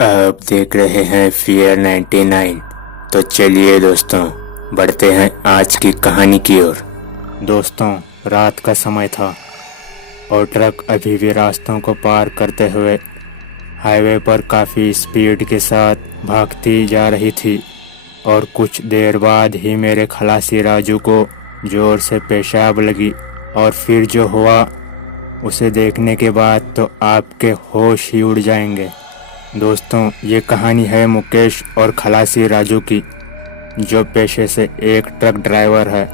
आप देख रहे हैं फियर 99। तो चलिए दोस्तों, बढ़ते हैं आज की कहानी की ओर। दोस्तों, रात का समय था और ट्रक अभी भी रास्तों को पार करते हुए हाईवे पर काफ़ी स्पीड के साथ भागती जा रही थी। और कुछ देर बाद ही मेरे खलासी राजू को ज़ोर से पेशाब लगी। और फिर जो हुआ उसे देखने के बाद तो आपके होश ही उड़ जाएंगे। दोस्तों, ये कहानी है मुकेश और खलासी राजू की, जो पेशे से एक ट्रक ड्राइवर है।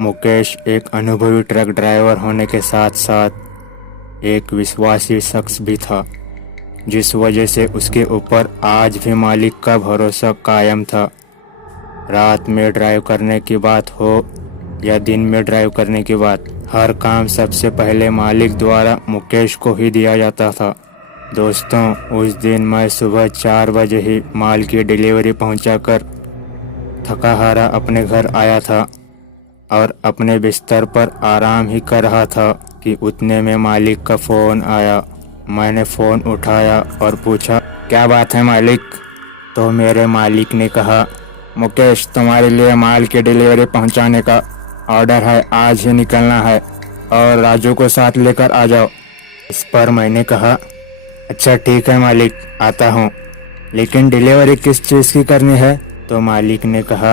मुकेश एक अनुभवी ट्रक ड्राइवर होने के साथ साथ एक विश्वासी शख्स भी था, जिस वजह से उसके ऊपर आज भी मालिक का भरोसा कायम था। रात में ड्राइव करने की बात हो या दिन में ड्राइव करने की बात, हर काम सबसे पहले मालिक द्वारा मुकेश को ही दिया जाता था। दोस्तों, उस दिन मैं सुबह 4 बजे ही माल की डिलीवरी पहुंचाकर थका हारा अपने घर आया था और अपने बिस्तर पर आराम ही कर रहा था कि उतने में मालिक का फ़ोन आया। मैंने फ़ोन उठाया और पूछा, क्या बात है मालिक? तो मेरे मालिक ने कहा, मुकेश, तुम्हारे लिए माल की डिलीवरी पहुंचाने का ऑर्डर है, आज ही निकलना है और राजू को साथ लेकर आ जाओ। इस पर मैंने कहा, अच्छा ठीक है मालिक, आता हूँ, लेकिन डिलीवरी किस चीज़ की करनी है? तो मालिक ने कहा,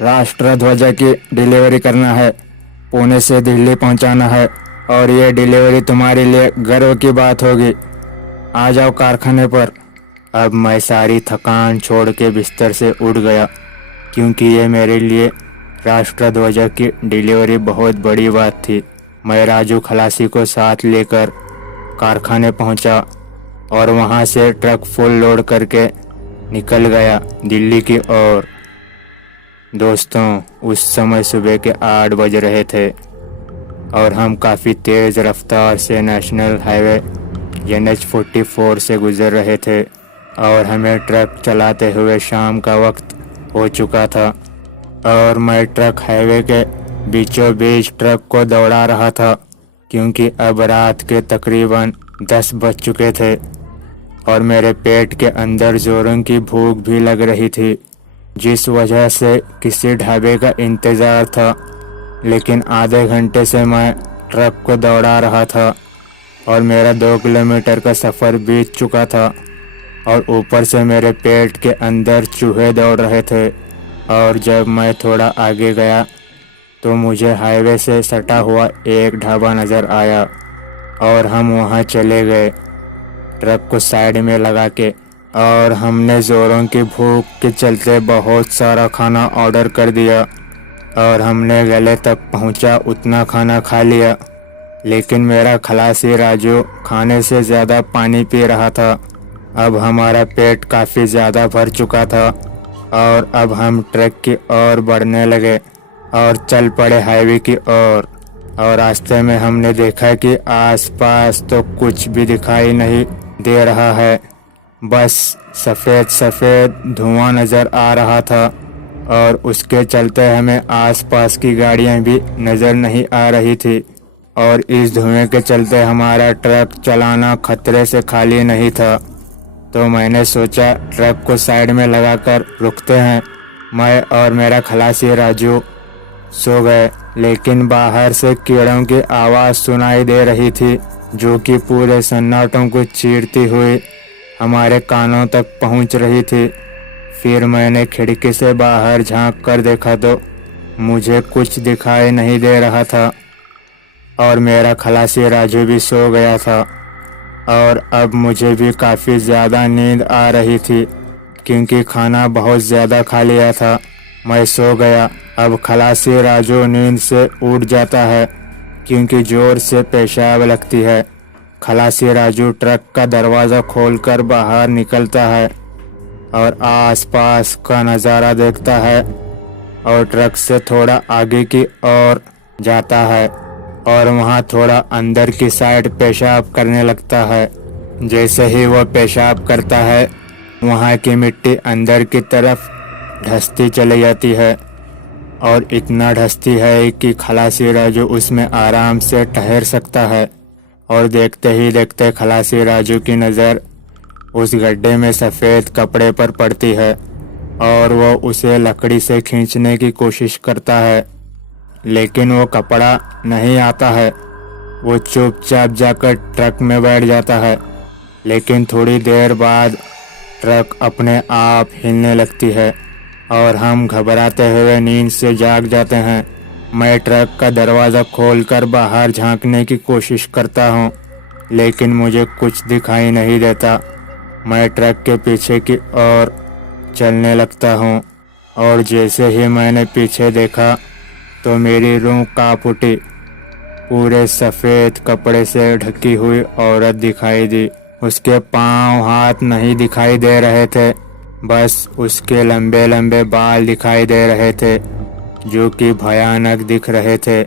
राष्ट्र ध्वजा की डिलीवरी करना है, पुणे से दिल्ली पहुँचाना है और ये डिलीवरी तुम्हारे लिए गर्व की बात होगी। आ जाओ कारखाने पर। अब मैं सारी थकान छोड़ के बिस्तर से उठ गया, क्योंकि ये मेरे लिए राष्ट्र ध्वजा की डिलीवरी बहुत बड़ी बात थी। मैं राजू खलासी को साथ लेकर कारखाने पहुंचा और वहां से ट्रक फुल लोड करके निकल गया दिल्ली की ओर। दोस्तों, उस समय सुबह के 8 बज रहे थे और हम काफ़ी तेज़ रफ्तार से नेशनल हाईवे NH-44 से गुज़र रहे थे और हमें ट्रक चलाते हुए शाम का वक्त हो चुका था। और मैं ट्रक हाईवे के बीचों बीच ट्रक को दौड़ा रहा था, क्योंकि अब रात के तकरीबन 10 बज चुके थे और मेरे पेट के अंदर जोरों की भूख भी लग रही थी, जिस वजह से किसी ढाबे का इंतज़ार था। लेकिन आधे घंटे से मैं ट्रक को दौड़ा रहा था और मेरा 2 किलोमीटर का सफ़र बीत चुका था और ऊपर से मेरे पेट के अंदर चूहे दौड़ रहे थे। और जब मैं थोड़ा आगे गया तो मुझे हाईवे से सटा हुआ एक ढाबा नज़र आया और हम वहां चले गए, ट्रक को साइड में लगा के। और हमने ज़ोरों की भूख के चलते बहुत सारा खाना ऑर्डर कर दिया और हमने गले तक पहुंचा उतना खाना खा लिया। लेकिन मेरा खलासी राजू खाने से ज़्यादा पानी पी रहा था। अब हमारा पेट काफ़ी ज़्यादा भर चुका था और अब हम ट्रक की ओर बढ़ने लगे और चल पड़े हाईवे की ओर। और रास्ते में हमने देखा कि आसपास तो कुछ भी दिखाई नहीं दे रहा है, बस सफ़ेद सफ़ेद धुआं नज़र आ रहा था और उसके चलते हमें आसपास की गाड़ियां भी नज़र नहीं आ रही थी। और इस धुएं के चलते हमारा ट्रक चलाना खतरे से खाली नहीं था। तो मैंने सोचा ट्रक को साइड में लगाकर रुकते हैं। मैं और मेरा खलासी राजू सो गए, लेकिन बाहर से कीड़ों की आवाज़ सुनाई दे रही थी, जो कि पूरे सन्नाटों को चीरती हुई हमारे कानों तक पहुंच रही थी। फिर मैंने खिड़की से बाहर झांक कर देखा तो मुझे कुछ दिखाई नहीं दे रहा था और मेरा खलासी राजू भी सो गया था। और अब मुझे भी काफ़ी ज़्यादा नींद आ रही थी, क्योंकि खाना बहुत ज़्यादा खा लिया था। मैं सो गया। अब खलासी राजू नींद से उठ जाता है, क्योंकि ज़ोर से पेशाब लगती है। खलासी राजू ट्रक का दरवाज़ा खोलकर बाहर निकलता है और आसपास का नज़ारा देखता है और ट्रक से थोड़ा आगे की ओर जाता है और वहाँ थोड़ा अंदर की साइड पेशाब करने लगता है। जैसे ही वह पेशाब करता है, वहाँ की मिट्टी अंदर की तरफ धंसती चली जाती है और इतना धंसती है कि खलासी राजू उसमें आराम से ठहर सकता है। और देखते ही देखते खलासी राजू की नज़र उस गड्ढे में सफ़ेद कपड़े पर पड़ती है और वो उसे लकड़ी से खींचने की कोशिश करता है, लेकिन वो कपड़ा नहीं आता है। वो चुपचाप जाकर ट्रक में बैठ जाता है, लेकिन थोड़ी देर बाद ट्रक अपने आप हिलने लगती है और हम घबराते हुए नींद से जाग जाते हैं। मैं ट्रक का दरवाज़ा खोलकर बाहर झांकने की कोशिश करता हूँ, लेकिन मुझे कुछ दिखाई नहीं देता। मैं ट्रक के पीछे की ओर चलने लगता हूँ और जैसे ही मैंने पीछे देखा तो मेरी रूह कांप उठी। पूरे सफ़ेद कपड़े से ढकी हुई औरत दिखाई दी। उसके पांव हाथ नहीं दिखाई दे रहे थे, बस उसके लंबे लंबे बाल दिखाई दे रहे थे जो कि भयानक दिख रहे थे।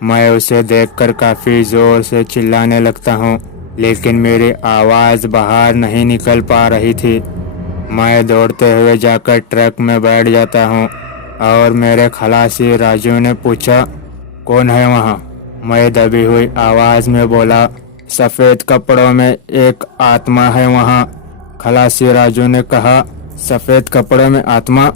मैं उसे देखकर काफ़ी ज़ोर से चिल्लाने लगता हूँ, लेकिन मेरी आवाज़ बाहर नहीं निकल पा रही थी। मैं दौड़ते हुए जाकर ट्रक में बैठ जाता हूँ और मेरे खलासी राजू ने पूछा, कौन है वहाँ? मैं दबी हुई आवाज़ में बोला, सफ़ेद कपड़ों में एक आत्मा है वहाँ। खलासी राजू ने कहा, सफ़ेद कपड़ों में आत्मा?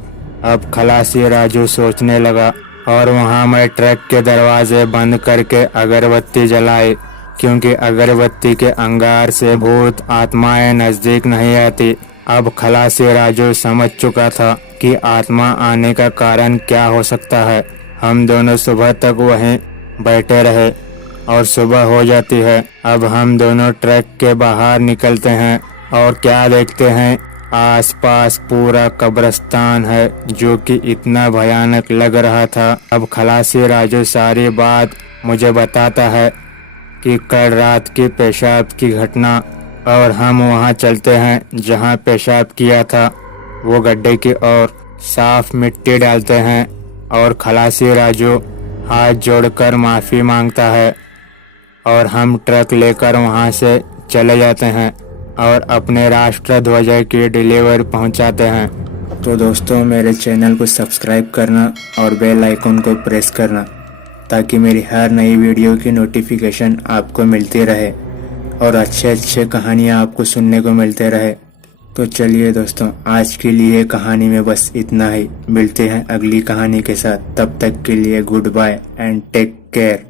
अब खलासी राजू सोचने लगा और वहाँ मैं ट्रक के दरवाजे बंद करके अगरबत्ती जलाई, क्योंकि अगरबत्ती के अंगार से भूत आत्माएं नज़दीक नहीं आती। अब खलासी राजू समझ चुका था कि आत्मा आने का कारण क्या हो सकता है। हम दोनों सुबह तक वहीं बैठे रहे और सुबह हो जाती है। अब हम दोनों ट्रक के बाहर निकलते हैं और क्या देखते हैं, आसपास पूरा कब्रिस्तान है जो कि इतना भयानक लग रहा था। अब खलासी राजू सारी बात मुझे बताता है कि कल रात की पेशाब की घटना, और हम वहां चलते हैं जहां पेशाब किया था। वो गड्ढे की ओर साफ मिट्टी डालते हैं और खलासी राजू हाथ जोड़कर माफ़ी मांगता है और हम ट्रक लेकर वहां से चले जाते हैं और अपने राष्ट्रध्वज की डिलीवरी पहुंचाते हैं। तो दोस्तों, मेरे चैनल को सब्सक्राइब करना और बेल आइकन को प्रेस करना ताकि मेरी हर नई वीडियो की नोटिफिकेशन आपको मिलती रहे और अच्छे कहानियाँ आपको सुनने को मिलते रहे। तो चलिए दोस्तों, आज के लिए कहानी में बस इतना ही। मिलते हैं अगली कहानी के साथ, तब तक के लिए goodbye and take care.